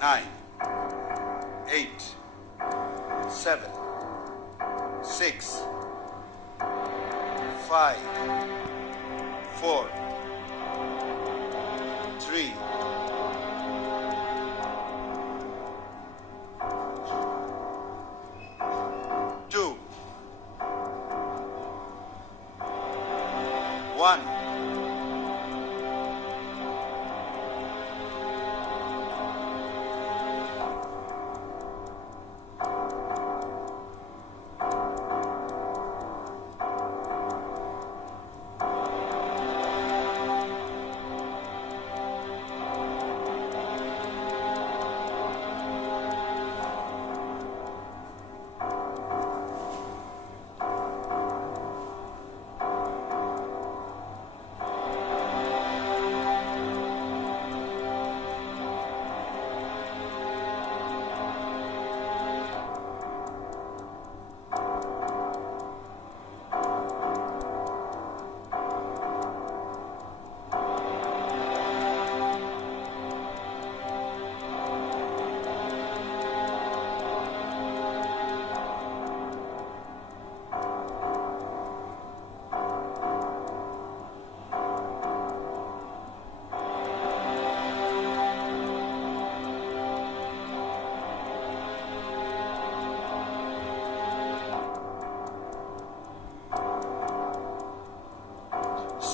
9, 8, 7, 6, 5, 4, 3, 2, 1.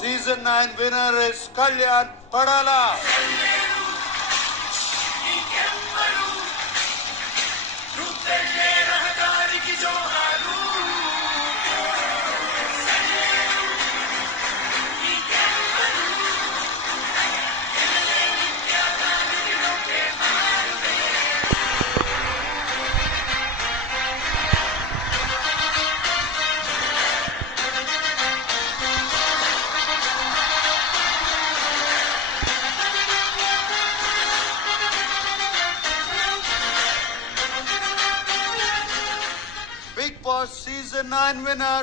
Season 9 winner is Kalyan Padala. Big Boss Season 9 winner,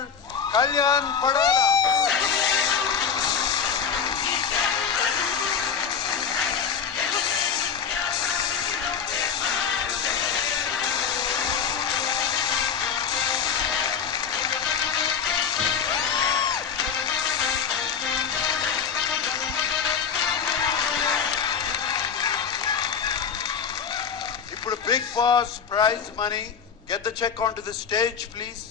Kalyan Padala. ఇప్పుడు Big Boss prize money. Get the check onto the stage, please.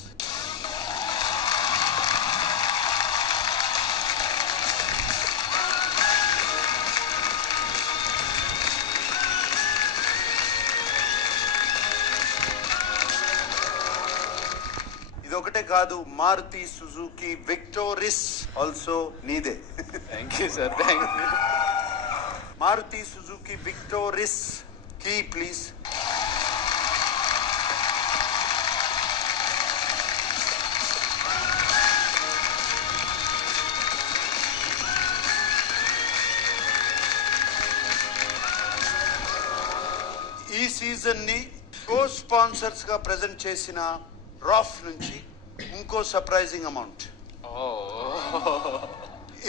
ఇదొకటే కాదు, Maruti Suzuki Victoris also నీదే. Thank you sir, thank you. Maruti Suzuki Victoris key please. ఈ season ని co sponsors గా present చేసిన Roff నుంచి ఇంకో surprising amount.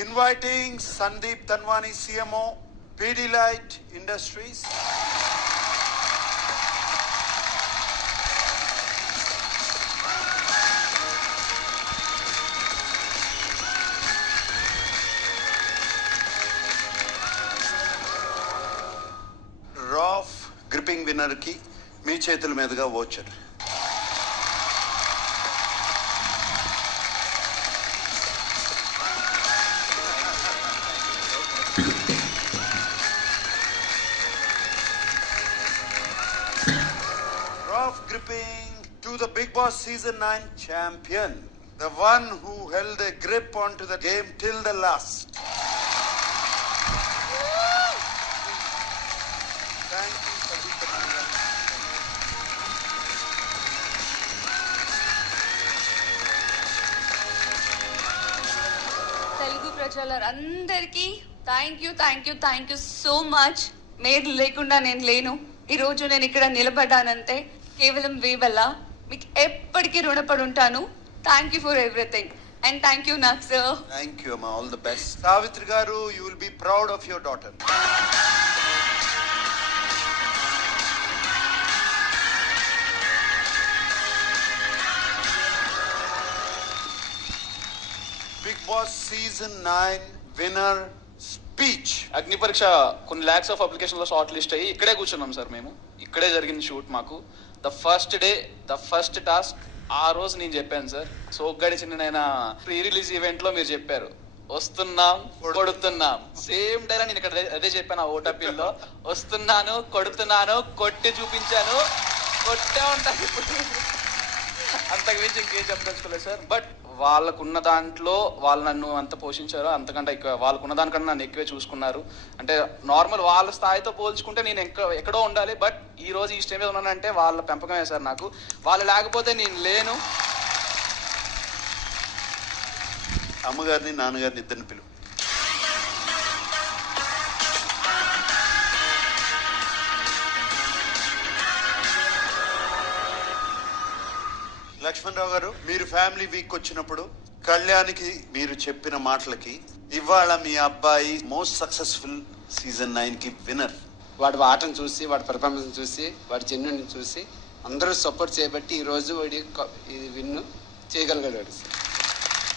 Inviting Sandeep Tanwani, CMO, Pidilite industries, Roff gripping winner కి మీ చేతుల మీదుగా voucher. Rauf gripping to the Big Boss Season 9 champion, the one who held a grip onto the game till the last. Thank you, Sandeep Tanwani. Telugu ప్రజలందరికీ thank you so much. మీరు లేకుండా నేను లేను. ఈరోజు నేను ఇక్కడ నిలబడ్డానంటే కేవలం మీ వల్ల. మీకు ఎప్పటికీ రుణపడి ఉంటాను. Thank you for everything and thank you నాకు సార్. థ్యాంక్ యూ అమ్మా, ఆల్ ది బెస్ట్. సావిత్రి గారు, you will be proud of your daughter. Boss Season 9 winner speech. అగ్ని పరీక్ష కొన్ని ల్యాక్స్ ఆఫ్ అప్లికేషన్ లో షార్ట్ లిస్ట్ అయ్యి ఇక్కడే కూర్చున్నాం సార్. మేము ఇక్కడే జరిగింది షూట్. మాకు the first day the first task ఆ రోజు నేను చెప్పాను సార్. సో గడిచిన ప్రీ రిలీజ్ ఈవెంట్ లో మీరు చెప్పారు వస్తున్నాం కొడుతున్నాం. సేమ్ డైలాగ్ నేను ఇక్కడ అదే చెప్పాను. ఆ ఓటపిల్లో వస్తున్నాను కొడుతున్నాను కొట్టి చూపించాను. కొట్టే ఉంటాను ఇప్పుడు. అంతకు మించి ఇంకేం చెప్పదలుచుకోలేదు సార్. బట్ వాళ్ళకున్న దాంట్లో వాళ్ళు నన్ను అంత పోషించారు. అంతకంటే ఎక్కువ వాళ్ళకున్న దానికన్నా నన్ను ఎక్కువే చూసుకున్నారు. అంటే నార్మల్ వాళ్ళ స్థాయితో పోల్చుకుంటే నేను ఎక్కడో ఉండాలి. బట్ ఈ రోజు ఈ స్టేజ్ మీద ఉన్నానంటే వాళ్ళ పెంపకమే సార్ నాకు. వాళ్ళు లేకపోతే నేను లేను. అమ్మగారిని నాన్నగారిని ఇద్దరిని పిలువు. లక్ష్మణరావు గారు, మీరు ఫ్యామిలీ వీక్ వచ్చినప్పుడు కళ్యాణ్కి మీరు చెప్పిన మాటలకి ఇవాళ మీ అబ్బాయి మోస్ట్ సక్సెస్ఫుల్ సీజన్ 9 కి విన్నర్. వాడి ఆటను చూసి వాడి పెర్ఫార్మెన్స్ చూసి వాడి జెన్యున్ చూసి అందరూ సపోర్ట్ చేయబట్టి ఈ రోజు వాడి విన్ చేయగలిగాడు సార్.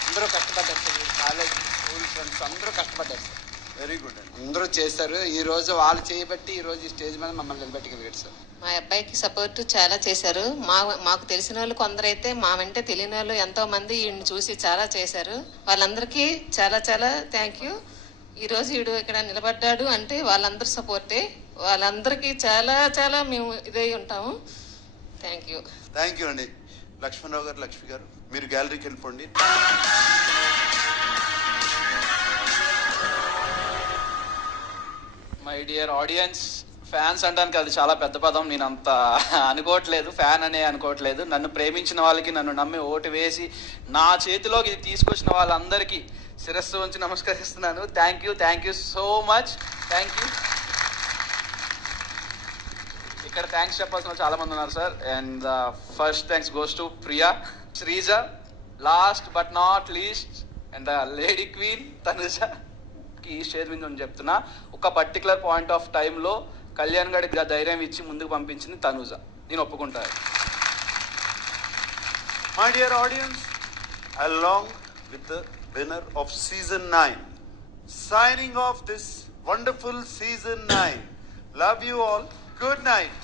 అందరూ కష్టపడ్డారు సార్. కాలేజ్ స్కూల్ ఫ్రెండ్స్ అందరూ కష్టపడ్డారు సార్. వెరీ గుడ్ అండి. అందరూ చేశారు. ఈ రోజు వాళ్ళు చేయబట్టి ఈ రోజు ఈ స్టేజ్ మీద మమ్మల్ని నిలబెట్టగలిగాడు సార్. మా అబ్బాయికి సపోర్ట్ చాలా చేశారు. మాకు తెలిసిన వాళ్ళు కొందరైతే మా వెంటే తెలియని వాళ్ళు ఎంతో మంది ఈయన్ని చూసి చాలా చేశారు. వాళ్ళందరికీ చాలా చాలా థ్యాంక్ యూ. ఈరోజు వీడు ఇక్కడ నిలబడ్డాడు అంటే వాళ్ళందరూ సపోర్టే. వాళ్ళందరికీ చాలా చాలా మేము ఇదై ఉంటాము. Thank you. థ్యాంక్ యూ అండి. లక్ష్మణరావు గారు, లక్ష్మి గారు, మీరు గ్యాలరీకి వెళ్ళిపోండి. మై డియర్ ఆడియన్స్, ఫ్యాన్స్ అనడానికి అది చాలా పెద్ద పదం. నేను అంత అనుకోవట్లేదు, ఫ్యాన్ అనే అనుకోవట్లేదు. నన్ను ప్రేమించిన వాళ్ళకి, నన్ను నమ్మి ఓటు వేసి నా చేతిలోకి ఇది తీసుకొచ్చిన వాళ్ళందరికీ శిరస్సు ఉంచి నమస్కరిస్తున్నాను. Thank you so much. Thank you. ఇక్కడ థ్యాంక్స్ చెప్పాల్సిన వాళ్ళు చాలా మంది ఉన్నారు sir. And first thanks goes to Priya, Sreeja, last but not least and lady queen Tanuja. ఈ స్టేజ్ మీద నేను చెప్తున్నా, ఒక పర్టికులర్ పాయింట్ ఆఫ్ టైంలో కళ్యాణ్ గడికి ధైర్యం ఇచ్చి ముందుకు పంపించింది తనుజ. నేను ఒప్పుకుంటాను. My dear audience, along with the winner of season 9, signing off this wonderful season 9. Love you all. Good night.